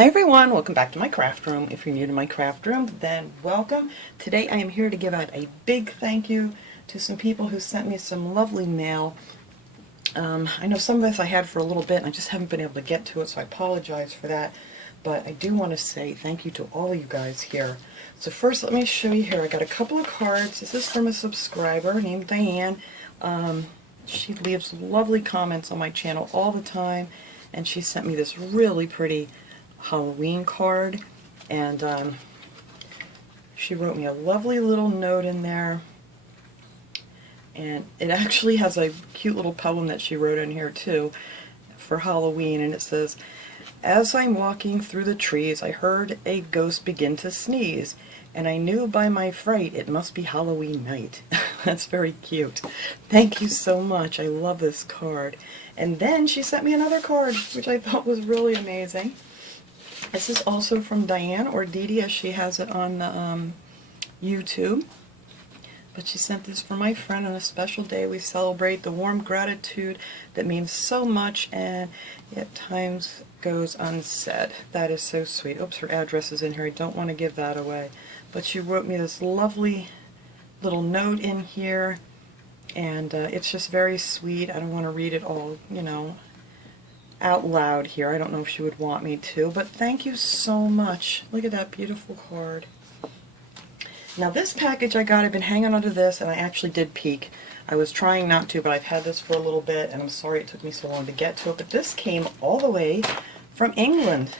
Hi everyone, welcome back to my craft room. If you're new to my craft room, then welcome. Today I am here to give out a big thank you to some people who sent me some lovely mail. I know some of this I had for a little bit and I just haven't been able to get to it, so I apologize for that. But I do want to say thank you to all you guys here. So first let me show you here. I got a couple of cards. This is from a subscriber named Diane. She leaves lovely comments on my channel all the time, and she sent me this really pretty Halloween card, and she wrote me a lovely little note in there, and it actually has a cute little poem that she wrote in here too for Halloween, and it says, "As I'm walking through the trees, I heard a ghost begin to sneeze, and I knew by my fright it must be Halloween night." That's very cute. Thank you so much. I love this card. And then she sent me another card, which I thought was really amazing. This is also from Diane, or Dee Dee as she has it on the YouTube. But she sent this for my friend on a special day. We celebrate the warm gratitude that means so much and at times goes unsaid. That is so sweet. Oops, her address is in here. I don't want to give that away. But she wrote me this lovely little note in here, and it's just very sweet. I don't want to read it all, you know, out loud here. I don't know if she would want me to, but thank you so much. Look at that beautiful card. Now this package I got, I've been hanging onto this, and I actually did peek. I was trying not to, but I've had this for a little bit, and I'm sorry it took me so long to get to it, but this came all the way from England.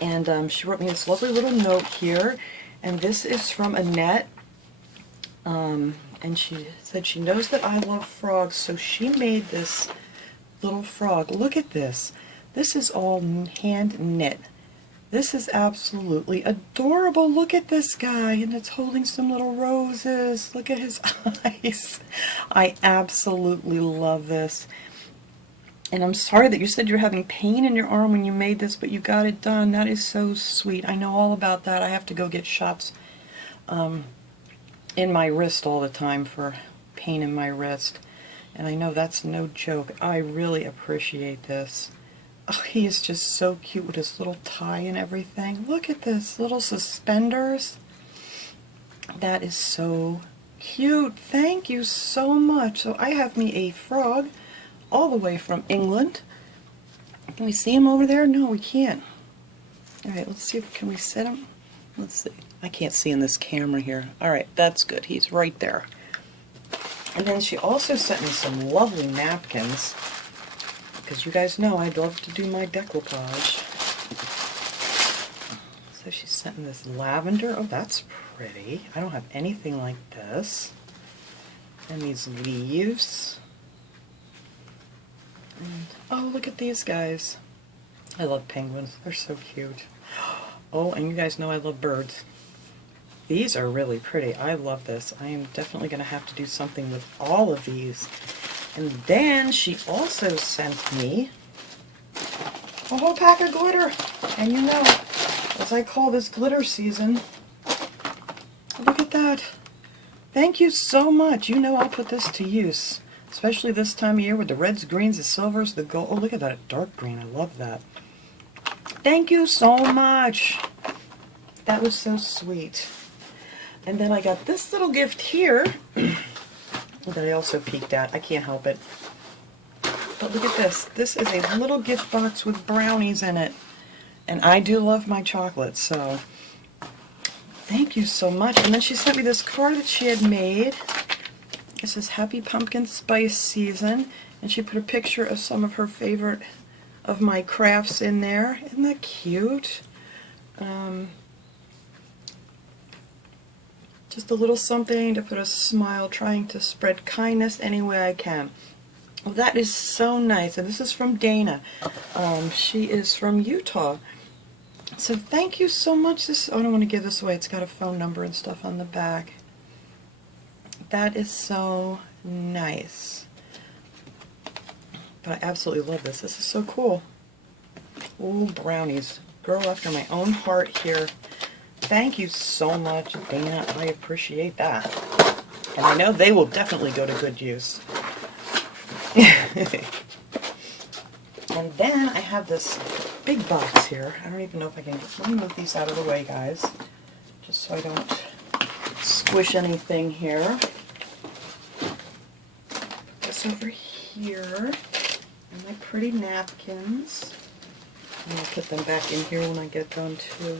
And she wrote me this lovely little note here, and this is from Annette. And she said she knows that I love frogs, so she made this little frog. Look at this. This is all hand knit. This is absolutely adorable. Look at this guy, and it's holding some little roses. Look at his eyes. I absolutely love this. And I'm sorry that you said you're having pain in your arm when you made this, but you got it done. That is so sweet. I know all about that. I have to go get shots in my wrist all the time for pain in my wrist. And I know that's no joke. I really appreciate this. Oh, he is just so cute with his little tie and everything. Look at this, little suspenders. That is so cute. Thank you so much. So I have me a frog all the way from England. Can we see him over there? No, we can't. Alright, let's see if can we set him. Let's see. I can't see in this camera here. Alright, that's good. He's right there. And then she also sent me some lovely napkins, because you guys know I love to do my decoupage. So she sent me this lavender. Oh, that's pretty. I don't have anything like this. And these leaves. And, oh, look at these guys. I love penguins. They're so cute. Oh, and you guys know I love birds. These are really pretty. I love this. I am definitely going to have to do something with all of these. And then she also sent me a whole pack of glitter. And you know, as I call this glitter season, look at that. Thank you so much. You know I'll put this to use, especially this time of year with the reds, greens, the silvers, the gold. Oh, look at that dark green. I love that. Thank you so much. That was so sweet. And then I got this little gift here that I also peeked at. I can't help it. But look at this. This is a little gift box with brownies in it. And I do love my chocolate, so thank you so much. And then she sent me this card that she had made. It says Happy Pumpkin Spice Season. And she put a picture of some of her favorite of my crafts in there. Isn't that cute? Just a little something to put a smile, trying to spread kindness any way I can. Well, that is so nice. And this is from Dana. She is from Utah. So thank you so much. This, oh, I don't want to give this away. It's got a phone number and stuff on the back. That is so nice. But I absolutely love this. This is so cool. Ooh, brownies. Girl after my own heart here. Thank you so much, Dana. I appreciate that. And I know they will definitely go to good use. And And then I have this big box here. I don't even know if I can let me move these out of the way, guys, just so I don't squish anything here. Put this over here. And my pretty napkins. And I'll put them back in here when I get done too.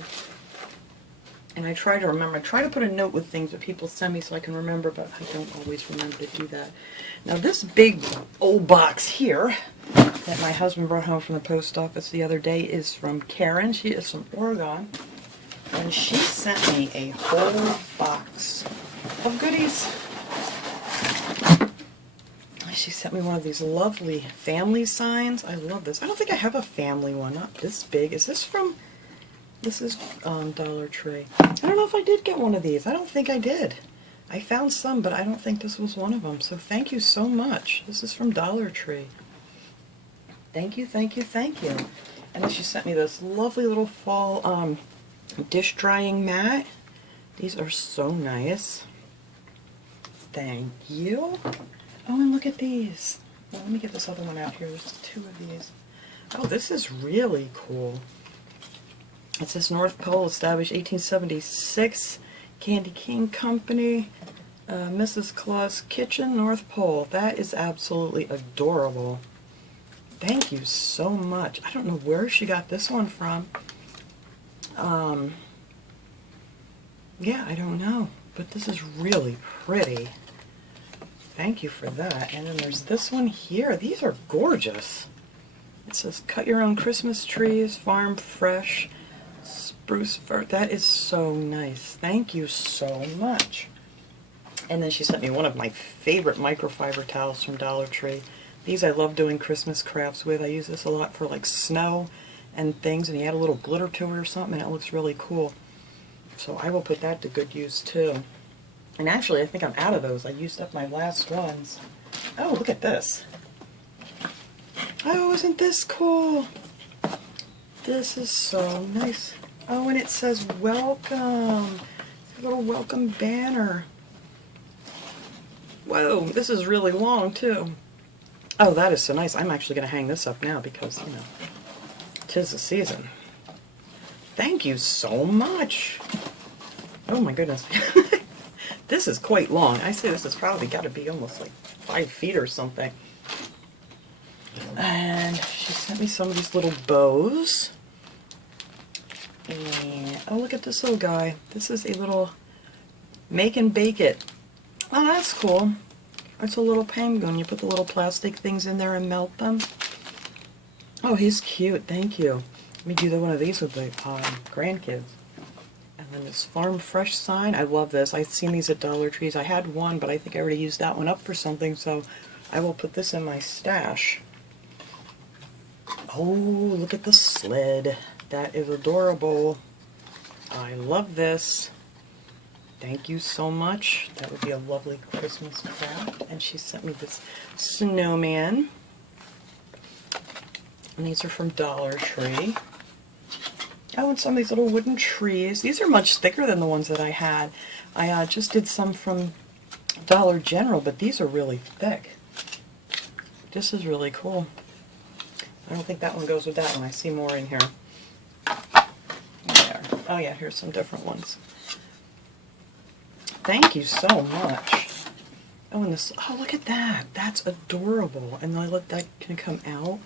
And I try to remember. I try to put a note with things that people send me so I can remember, but I don't always remember to do that. Now this big old box here that my husband brought home from the post office the other day is from Karen. She is from Oregon. And she sent me a whole box of goodies. She sent me one of these lovely family signs. I love this. I don't think I have a family one. Not this big. Is this from... This is Dollar Tree. I don't know if I did get one of these. I don't think I did. I found some, but I don't think this was one of them. So thank you so much. This is from Dollar Tree. Thank you, thank you, thank you. And then she sent me this lovely little fall dish drying mat. These are so nice. Thank you. Oh, and look at these. Well, let me get this other one out here. There's two of these. Oh, this is really cool. It says North Pole, established 1876, Candy Cane Company, Mrs. Claus Kitchen, North Pole. That is absolutely adorable. Thank you so much. I don't know where she got this one from. Yeah, I don't know, but this is really pretty. Thank you for that. And then there's this one here. These are gorgeous. It says cut your own Christmas trees, farm fresh. Spruce fir. That is so nice. Thank you so much. And then she sent me one of my favorite microfiber towels from Dollar Tree. These I love doing Christmas crafts with. I use this a lot for like snow and things, and you add a little glitter to it or something, and it looks really cool. So I will put that to good use too. And actually, I think I'm out of those. I used up my last ones. Oh, look at this. Oh, isn't this cool? This is so nice. Oh, and it says welcome. A little welcome banner. Whoa, this is really long too. Oh, that is so nice. I'm actually going to hang this up now because, you know, 'tis the season. Thank you so much. Oh my goodness. This is quite long. I say this has probably got to be almost like 5 feet or something. And she sent me some of these little bows. And, oh, look at this little guy. This is a little make and bake it. Oh, that's cool. It's a little penguin. You put the little plastic things in there and melt them. Oh, he's cute. Thank you. Let me do one of these with the grandkids. And then this Farm Fresh sign. I love this. I've seen these at Dollar Trees. I had one, but I think I already used that one up for something, so I will put this in my stash. Oh, look at the sled. That is adorable. I love this. Thank you so much. That would be a lovely Christmas craft. And she sent me this snowman. And these are from Dollar Tree. Oh, and some of these little wooden trees. These are much thicker than the ones that I had. I just did some from Dollar General, but these are really thick. This is really cool. I don't think that one goes with that one. I see more in here. There. Oh yeah, here's some different ones. Thank you so much. Oh, and this, oh, look at that. That's adorable. And I let that can come out.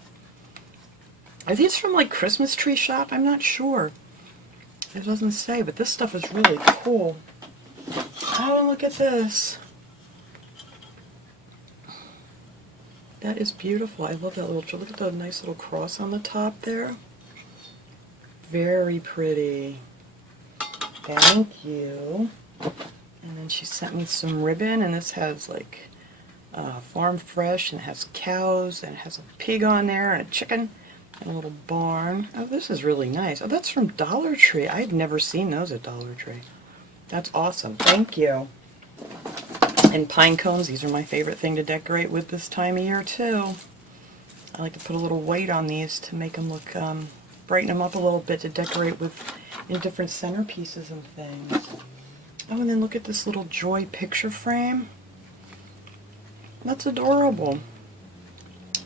Are these from like Christmas tree shop? I'm not sure. It doesn't say, but this stuff is really cool. Oh, and look at this. That is beautiful. I love that little, look at the nice little cross on the top there. Very pretty. Thank you. And then she sent me some ribbon, and this has like Farm Fresh, and it has cows, and it has a pig on there, and a chicken, and a little barn. Oh, this is really nice. Oh, that's from Dollar Tree. I had never seen those at Dollar Tree. That's awesome. Thank you. And pine cones, these are my favorite thing to decorate with this time of year too. I like to put a little white on these to make them look, brighten them up a little bit to decorate with in different centerpieces and things. Oh, and then look at this little Joy picture frame. That's adorable.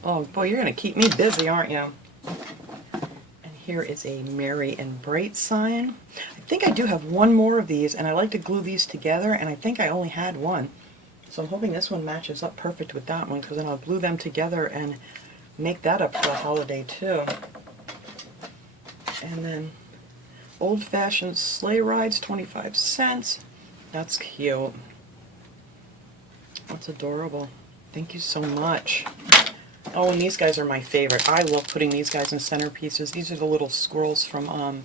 Oh boy, you're going to keep me busy, aren't you? And here is a Merry and Bright sign. I think I do have one more of these, and I like to glue these together, and I think I only had one. So I'm hoping this one matches up perfect with that one, because then I'll glue them together and make that up for the holiday too. And then old-fashioned sleigh rides, 25 cents. That's cute. That's adorable. Thank you so much. Oh, and these guys are my favorite. I love putting these guys in centerpieces. These are the little squirrels from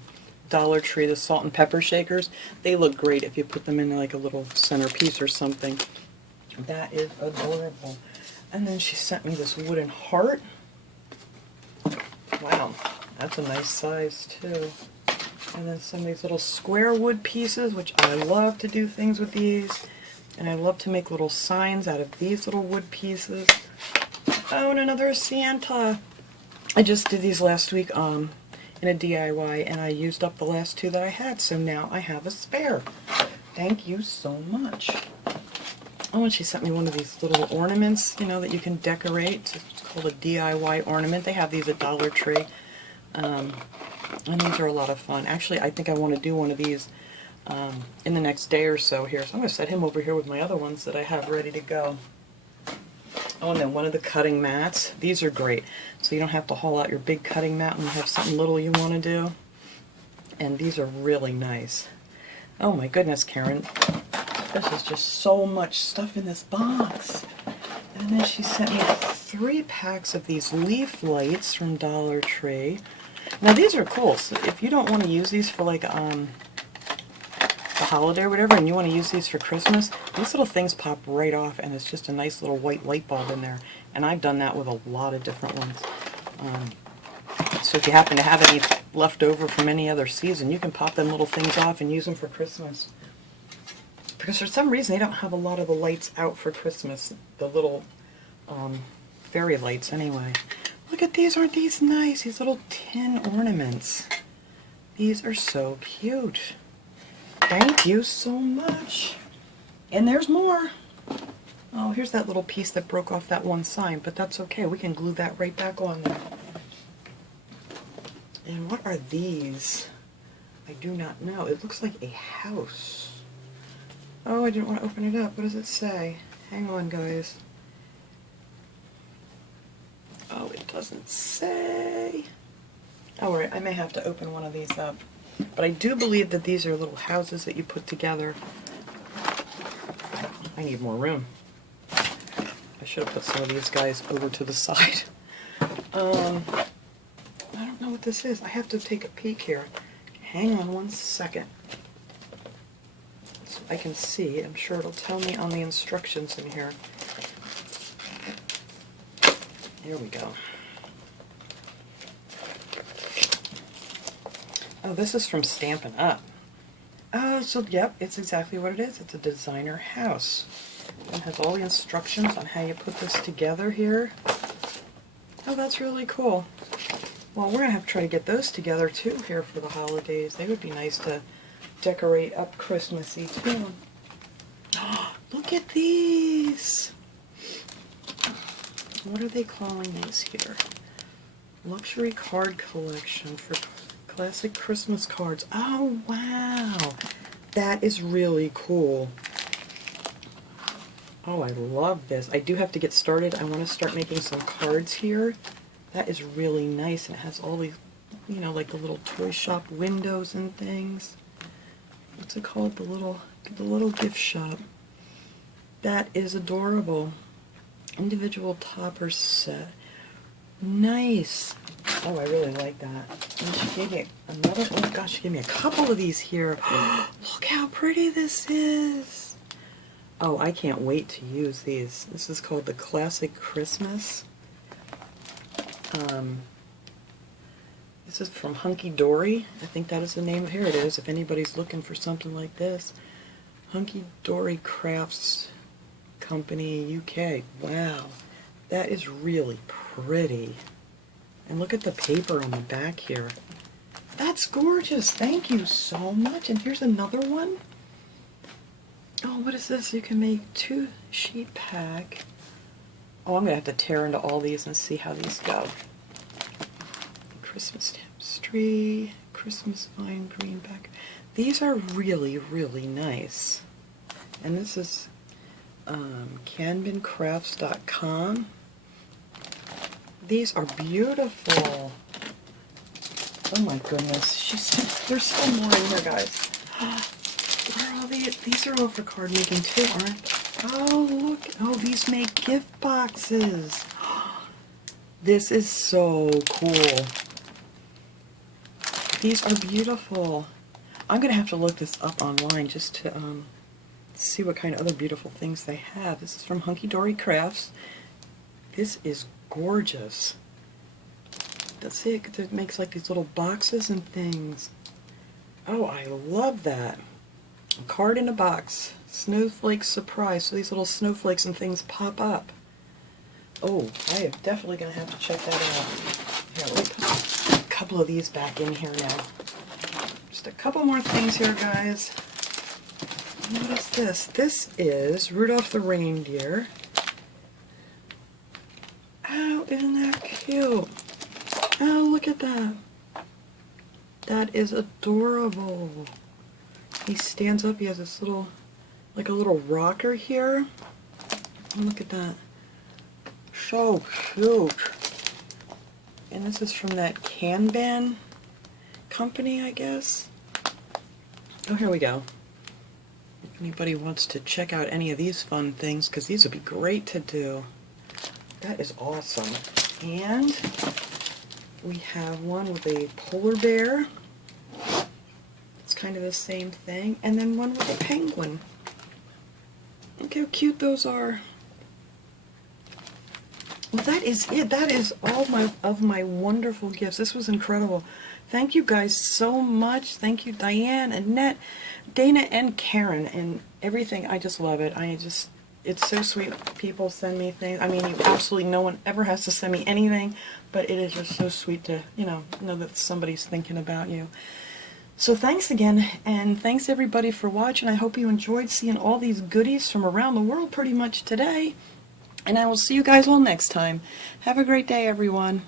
Dollar Tree, the salt and pepper shakers. They look great if you put them in like a little centerpiece or something. That is adorable. And then she sent me this wooden heart. Wow, that's a nice size too. And then some of these little square wood pieces, which I love to do things with these. And I love to make little signs out of these little wood pieces. Oh, and another Santa. I just did these last week in a DIY, and I used up the last two that I had, so now I have a spare. Thank you so much. Oh, and she sent me one of these little ornaments, you know, that you can decorate. It's called a DIY ornament. They have these at Dollar Tree. And these are a lot of fun. Actually, I think I want to do one of these in the next day or so here. So I'm going to set him over here with my other ones that I have ready to go. Oh, and then one of the cutting mats. These are great. So you don't have to haul out your big cutting mat when you have something little you want to do. And these are really nice. Oh my goodness, Karen. This is just so much stuff in this box. And then she sent me 3 packs of these leaf lights from Dollar Tree. Now these are cool. So if you don't want to use these for like the holiday or whatever, and you want to use these for Christmas, these little things pop right off, and it's just a nice little white light bulb in there. And I've done that with a lot of different ones. So if you happen to have any left over from any other season, you can pop them little things off and use them for Christmas. Because for some reason they don't have a lot of the lights out for Christmas, the little fairy lights anyway. Look at these, aren't these nice? These little tin ornaments. These are so cute. Thank you so much. And there's more. Oh, here's that little piece that broke off that one sign, but that's okay. We can glue that right back on there. And what are these? I do not know. It looks like a house. Oh, I didn't want to open it up. What does it say? Hang on, guys. Oh, it doesn't say. Oh, right. I may have to open one of these up. But I do believe that these are little houses that you put together. I need more room. I should have put some of these guys over to the side. I don't know what this is. I have to take a peek here. Hang on one second. So I can see. I'm sure it'll tell me on the instructions in here. Here we go. Oh, this is from Stampin' Up. Oh, so yep, it's exactly what it is. It's a designer house. It has all the instructions on how you put this together here. Oh, that's really cool. Well, we're going to have to try to get those together too here for the holidays. They would be nice to decorate up Christmassy too. Oh, look at these! What are they calling these here? Luxury card collection for classic Christmas cards. Oh, wow! That is really cool. Oh, I love this. I do have to get started. I want to start making some cards here. That is really nice, and it has all these, you know, like the little toy shop windows and things. What's it called? The little gift shop. That is adorable. Individual topper set. Nice. Oh, I really like that. And she gave me another, oh gosh, she gave me a couple of these here. Look how pretty this is. Oh, I can't wait to use these. This is called the Classic Christmas. This is from Hunky Dory. I think that is the name. Here it is, if anybody's looking for something like this. Hunky Dory Crafts Company, UK. Wow, that is really pretty. And look at the paper on the back here. That's gorgeous. Thank you so much. And here's another one. Oh, what is this? You can make 2-sheet pack. Oh, I'm going to have to tear into all these and see how these go. Christmas tapestry, Christmas vine greenback. These are really, really nice. And this is canbincrafts.com. These are beautiful. Oh my goodness. There's still more in here, guys. What are all these? These are all for card making too, aren't they? Oh, look. Oh, these make gift boxes. This is so cool. These are beautiful. I'm going to have to look this up online just to see what kind of other beautiful things they have. This is from Hunky Dory Crafts. This is gorgeous. Let's see, it makes like these little boxes and things. Oh, I love that. A card in a box. Snowflake surprise. So these little snowflakes and things pop up. Oh, I am definitely going to have to check that out. Here, let me put a couple of these back in here now. Just a couple more things here, guys. What is this? This is Rudolph the Reindeer. Oh, isn't that cute? Oh, look at that. That is adorable. He stands up. He has this little, like a little rocker here. And look at that. So cute. And this is from that Kanban company, I guess. Oh, here we go. If anybody wants to check out any of these fun things, because these would be great to do. That is awesome. And we have one with a polar bear. It's kind of the same thing. And then one with a penguin. Look how cute those are. Well, that is it. That is all of my wonderful gifts. This was incredible. Thank you guys so much. Thank you, Diane, Annette, Dana, and Karen, and everything. I just love it. It's so sweet. People send me things. I mean, absolutely no one ever has to send me anything, but it is just so sweet to, know that somebody's thinking about you. So thanks again, and thanks everybody for watching. I hope you enjoyed seeing all these goodies from around the world pretty much today. And I will see you guys all next time. Have a great day, everyone.